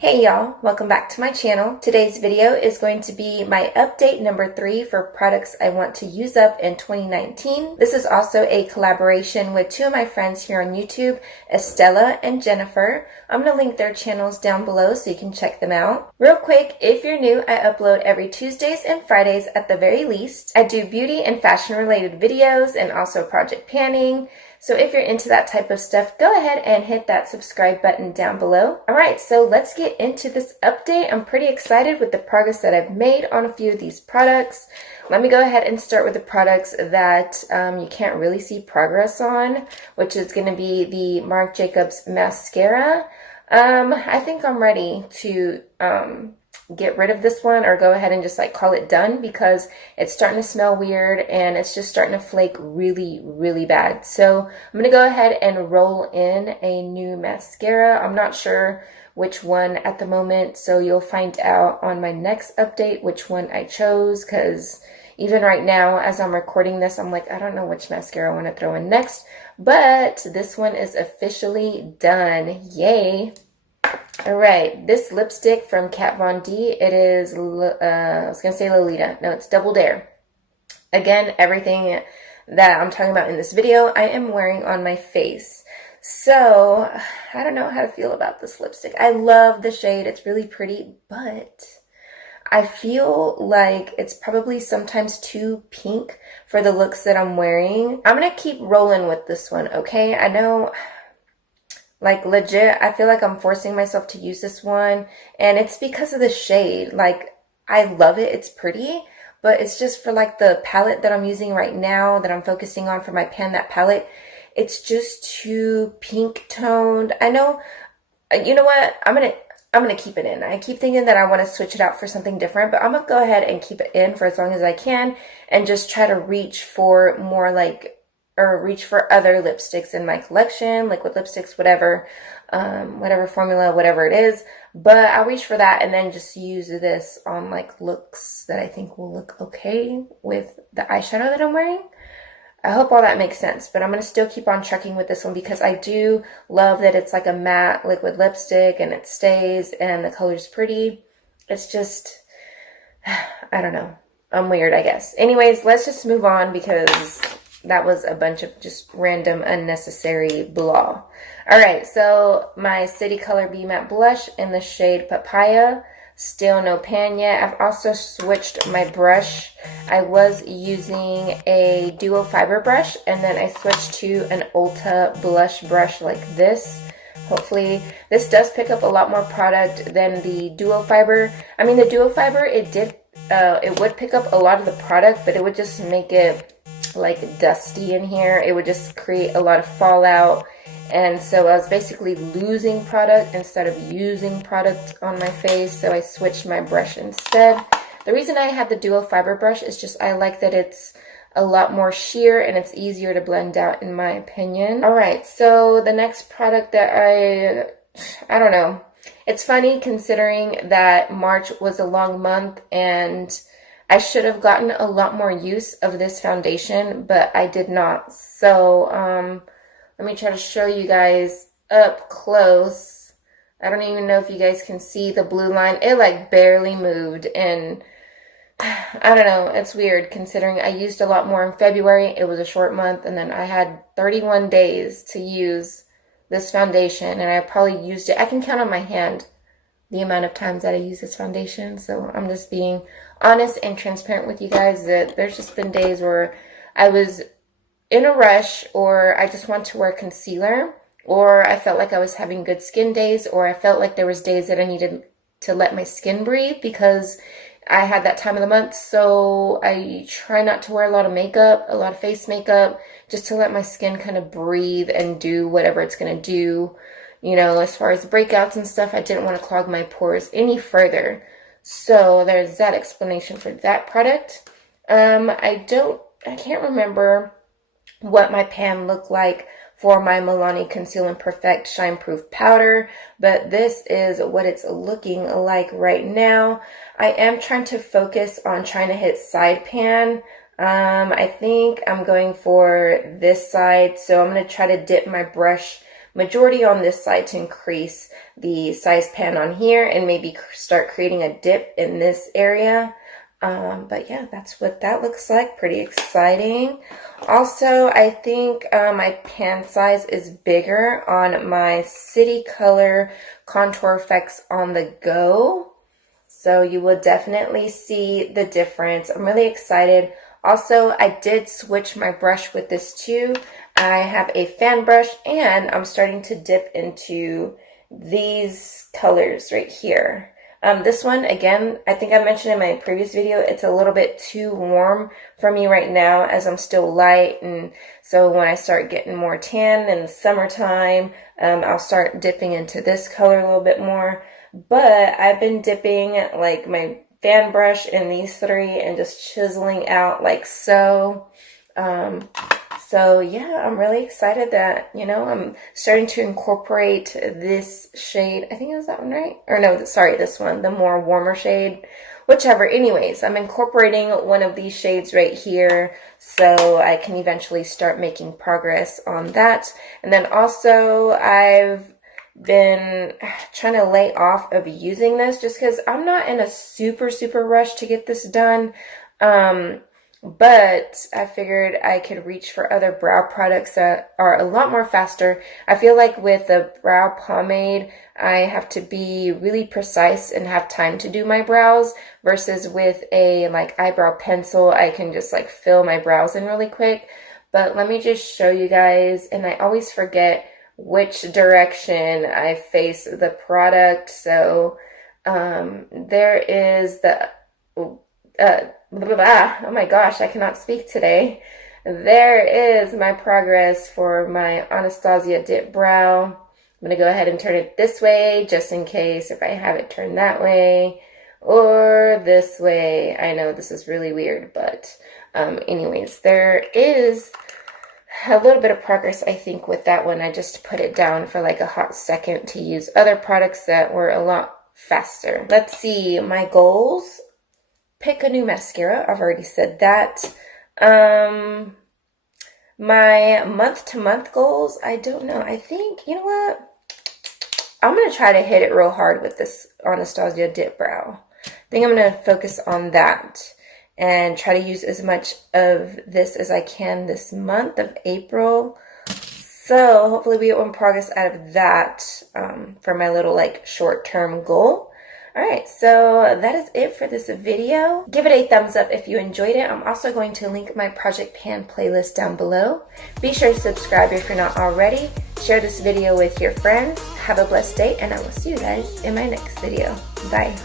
Hey y'all, welcome back to my channel. Today's video is going to be my update number 3 for products I want to use up in 2019. This is also a collaboration with two of my friends here on YouTube, Estella and Jennifer. I'm going to link their channels down below so you can check them out. Real quick, if you're new, I upload every Tuesdays and Fridays at the very least. I do beauty and fashion related videos and also project panning. So if you're into that type of stuff, go ahead and hit that subscribe button down below. All right, so let's get into this update. I'm pretty excited with the progress that I've made on a few of these products. Let me go ahead and start with the products that you can't really see progress on, which is going to be the Marc Jacobs Mascara. I think I'm ready to get rid of this one or go ahead and just like call it done because it's starting to smell weird and it's just starting to flake really bad. So I'm going to go ahead and roll in a new mascara. I'm not sure which one at the moment, so you'll find out on my next update which one I chose, because even right now as I'm recording this, I'm like, I don't know which mascara I want to throw in next, but this one is officially done. Yay! All right, this lipstick from Kat Von D, it is, I was going to say Lolita. No, it's Double Dare. Again, everything that I'm talking about in this video, I am wearing on my face. So, I don't know how to feel about this lipstick. I love the shade. It's really pretty, but I feel like it's probably sometimes too pink for the looks that I'm wearing. I'm going to keep rolling with this one, okay? I know... Like, legit, I feel like I'm forcing myself to use this one, and it's because of the shade. Like, I love it, it's pretty, but it's just for, like, the palette that I'm using right now, that I'm focusing on for my pan, that palette, it's just too pink toned. I know, you know what, I'm gonna keep it in. I keep thinking that I want to switch it out for something different, but I'm gonna go ahead and keep it in for as long as I can, and just try to reach for more, like, or reach for other lipsticks in my collection, liquid lipsticks, whatever, whatever formula, whatever it is. But I'll reach for that and then just use this on like looks that I think will look okay with the eyeshadow that I'm wearing. I hope all that makes sense, but I'm going to still keep on trucking with this one because I do love that it's like a matte liquid lipstick and it stays and the color's pretty. It's just, I don't know. I'm weird, I guess. Anyways, let's just move on because that was a bunch of just random, unnecessary blah. Alright, so my City Color Be Matte Blush in the shade Papaya. Still no pan yet. I've also switched my brush. I was using a duo fiber brush, and then I switched to an Ulta blush brush like this. Hopefully, this does pick up a lot more product than the duo fiber. I mean, the duo fiber, it would pick up a lot of the product, but it would just make it like dusty in here. It would just create a lot of fallout, and so I was basically losing product instead of using product on my face, so I switched my brush instead. The reason I have the duo fiber brush is just I like that it's a lot more sheer and it's easier to blend out in my opinion. Alright, so the next product that I don't know. It's funny considering that March was a long month and I should have gotten a lot more use of this foundation, but I did not. So, let me try to show you guys up close. I don't even know if you guys can see the blue line. It like barely moved, and I don't know. It's weird considering I used a lot more in February. It was a short month, and then I had 31 days to use this foundation, and I probably used it. I can count on my hand the amount of times that I use this foundation, so I'm just being honest and transparent with you guys that there's just been days where I was in a rush, or I just want to wear concealer, or I felt like I was having good skin days, or I felt like there was days that I needed to let my skin breathe because I had that time of the month. So I try not to wear a lot of makeup, a lot of face makeup, just to let my skin kind of breathe and do whatever it's going to do. You know, as far as breakouts and stuff, I didn't want to clog my pores any further. So there's that explanation for that product. I can't remember what my pan looked like for my Milani Conceal and Perfect Shine Proof Powder, but this is what it's looking like right now. I am trying to focus on trying to hit side pan. I think I'm going for this side, so I'm going to try to dip my brush majority on this side to increase the size pan on here and maybe start creating a dip in this area. But yeah, that's what that looks like. Pretty exciting. Also, I think my pan size is bigger on my City Color Contour Effects on the Go. So you will definitely see the difference. I'm really excited. Also, I did switch my brush with this too. I have a fan brush and I'm starting to dip into these colors right here. This one, again, I think I mentioned in my previous video, it's a little bit too warm for me right now as I'm still light. And so when I start getting more tan in the summertime, I'll start dipping into this color a little bit more. But I've been dipping like my fan brush in these three and just chiseling out like so. So yeah, I'm really excited that, you know, I'm starting to incorporate this shade. I think it was that one, right? Or no, sorry, this one, the more warmer shade, whichever. Anyways, I'm incorporating one of these shades right here so I can eventually start making progress on that. And then also I've been trying to lay off of using this just because I'm not in a super rush to get this done. But I figured I could reach for other brow products that are a lot more faster. I feel like with a brow pomade, I have to be really precise and have time to do my brows versus with a like eyebrow pencil, I can just like fill my brows in really quick. But let me just show you guys, and I always forget which direction I face the product. So there is the oh my gosh, I cannot speak today. There is my progress for my Anastasia Dipbrow. I'm going to go ahead and turn it this way just in case if I have it turned that way or this way. I know this is really weird, but anyways, there is a little bit of progress, I think, with that one. I just put it down for like a hot second to use other products that were a lot faster. Let's see, my goals. Pick a new mascara. I've already said that. My month-to-month goals, I don't know. I think, you know what? I'm going to try to hit it real hard with this Anastasia Dipbrow. I think I'm going to focus on that and try to use as much of this as I can this month of April. So hopefully we get one progress out of that for my little like short-term goal. Alright, so that is it for this video. Give it a thumbs up if you enjoyed it. I'm also going to link my Project Pan playlist down below. Be sure to subscribe if you're not already. Share this video with your friends. Have a blessed day, and I will see you guys in my next video. Bye.